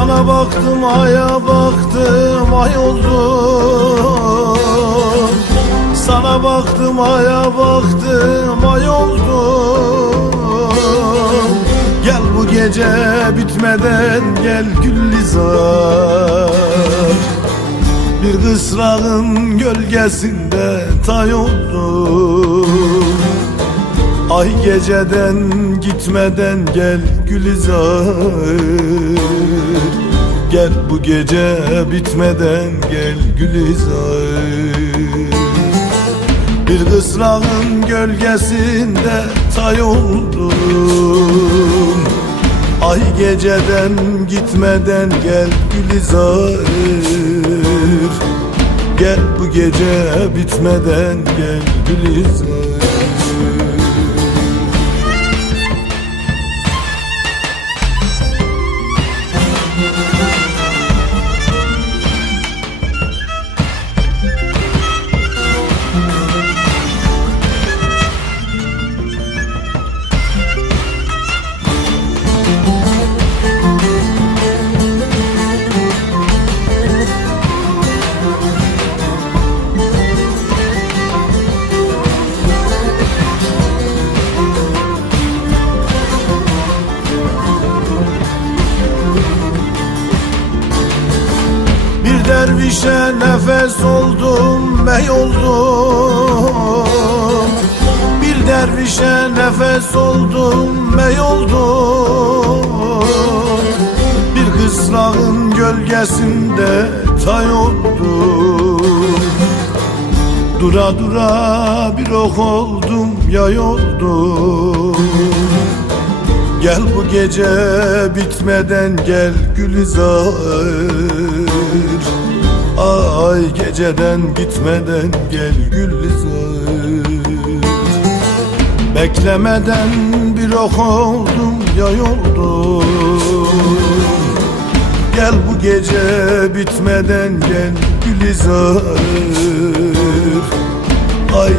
Sana baktım aya baktım ay oldum. Sana baktım aya baktım ay oldum. Gel bu gece bitmeden gel Güllizar. Bir kısrağın gölgesinde tay oldum. Ay geceden gitmeden gel Gülizar Gel bu gece bitmeden gel Gülizar. Bir kısrağın gölgesinde tay oldum. Ay geceden gitmeden gel Gülizar. Gel bu gece bitmeden gel Gülizar dervişe nefes oldum, mey oldum. Bir dervişe nefes oldum, mey oldum. Bir kısrağın gölgesinde tay oldum. Dura dura bir ok oldum, yay oldum Gel bu gece bitmeden gel Gülizar. Ay geceden gitmeden gel Gülizar. Beklemeden bir ok oldum yay oldum Gel bu gece bitmeden gel Gülizar. Ay